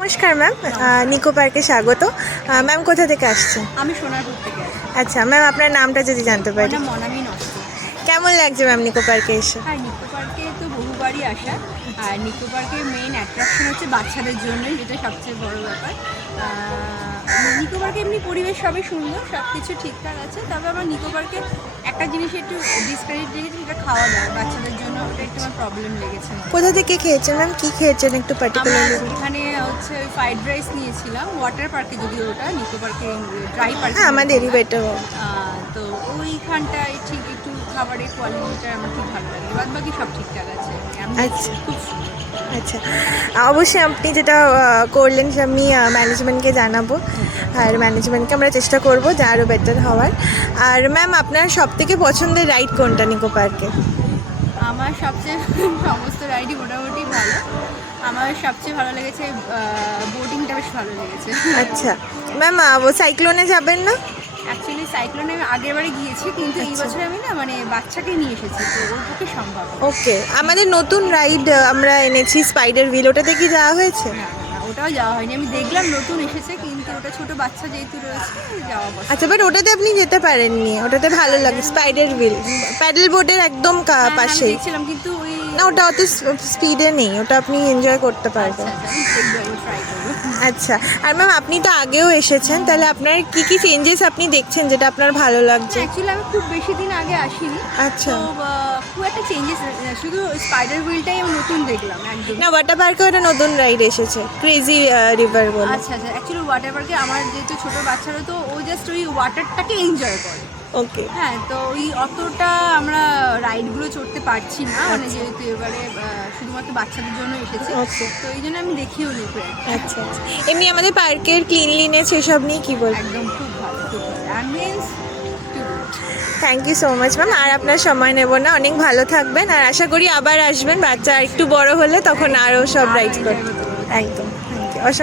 নমস্কার ম্যাম, নিকো পার্কে স্বাগত। ম্যাম কোথা থেকে আসছেন? আমি সোনারপুর থেকে আসি। আচ্ছা ম্যাম, আপনার নামটা যদি জানতে আমার পারি। নাম মনামি নষ্ট। কেমন লাগছে ম্যাম নিকো পার্কে এসে? হ্যাঁ, নিকো পার্কে তো বহুবারই আসা। আর নিকো পার্কের মেইন অ্যাট্রাকশন হচ্ছে বাচ্চাদের জন্যই, যেটা সবচেয়ে বড় ব্যাপার। নিকো পার্কে এমনি পরিবেশ সবই সুন্দর, সব কিছু ঠিকঠাক আছে। তবে আমার নিকো পার্কে একটা জিনিস একটু ডিসক্রেডিট লেগেছে, সেটা খাওয়া দাওয়া বাচ্চাদের জন্য, ওটা একটু আমার প্রবলেম লেগেছে। কোথা থেকে খেয়েছেন ম্যাম? কি খেয়েছেন একটু আমরা পার্টিকুলারলি? এখানে হচ্ছে ওই ফ্রাইড রাইস নিয়েছিলাম ওয়াটার পার্কে, যদি ওটা নিকো পার্কে ড্রাই পার্কে। হ্যাঁ, আমাদেরই বেটার। তো ওইখানটায় ঠিক একটু খাবারের কোয়ালিটিটা আমার ঠিক ভালো লাগে, বাদ বাকি সব ঠিকঠাক আছে। আচ্ছা খুব সুন্দর। আচ্ছা, অবশ্যই আপনি যেটা করলেন সে আমি ম্যানেজমেন্টকে জানাবো, আর ম্যানেজমেন্টকে আমরা চেষ্টা করবো যে আরও বেটার হওয়ার। আর ম্যাম আপনার সবথেকে পছন্দের রাইড কোনটা নিকো পার্কে? আমার সবচেয়ে সমস্ত রাইডই মোটামুটি ভালো। আমার সবচেয়ে ভালো লেগেছে বোটিংটা, বেশ ভালো লেগেছে। আচ্ছা ম্যাম, সাইক্লোনে যাবেন না? অ্যাকচুয়ালি সাইক্লোনে আমি আগের বারে গিয়েছি, কিন্তু এই আচ্ছা। বছর আমি না মানে বাচ্চাকে নিয়ে এসেছি, তো ওর পক্ষে সম্ভব না। ওকে, আমাদের নতুন রাইড আমরা এনেছি স্পাইডার হুইল, ওটাতে কি যাওয়া হয়েছে? না, ওটাও যাওয়া হয়নি। আমি দেখলাম নতুন এসেছে, কিন্তু ওটা ছোট বাচ্চা যেহেতু রয়েছে, যাওয়া বসে। আচ্ছা, বাট ওটাতে আপনি যেতে পারেননি, ওটাতে ভালো লাগে। স্পাইডার হুইল প্যাডেল বোর্ডের একদম আমি পাশেই। দেখছিলাম, কিন্তু ওই না, ওটা অত স্পিডে নেই, ওটা আপনি এনজয় করতে আচ্ছা পারবেন। আচ্ছা, আমি দেখবো, ট্রাই করবো। আচ্ছা, আর ম্যাম আপনি তো আগেও এসেছেন, তাহলে আপনার কি কি চেঞ্জেস আপনি দেখছেন যেটা আপনার ভালো লাগছে? অ্যাকচুয়ালি আমি খুব বেশি দিন আগে আসিনি। আচ্ছা। তো খুব একটা চেঞ্জেস, শুধু স্পাইডার হুইলটাই আমি নতুন দেখলাম একদম। না, ওয়াটার পার্কে ওটা নতুন রাইড এসেছে, ক্রেজি রিভার বলে। আচ্ছা আচ্ছা, অ্যাকচুয়ালি ওয়াটার পার্কে আমার যেহেতু ছোটো বাচ্চারা, তো ও জাস্ট ওই ওয়াটারটাকে এনজয় করে। ওকে। হ্যাঁ, তো ওই অতটা আমরা রাইডগুলো চড়তে পারছি না, মানে যেহেতু এবারে শুধুমাত্র বাচ্চাদের জন্য এসেছি, Okay. তো এই জন্য আমি দেখিও নি খুব একটা। আচ্ছা আচ্ছা, এমনি আমাদের পার্কের ক্লিনলিনেস এসব নিয়ে কি বলবেন? একদম খুব ভালো, খুব ভালো ambience. Thank you so much ma'am, আর আপনার সময় নেব না, অনেক ভালো থাকবেন, আর আশা করি আবার আসবেন, বাচ্চা একটু বড় হলে তখন আরও সব রাইড করবেন। একদম।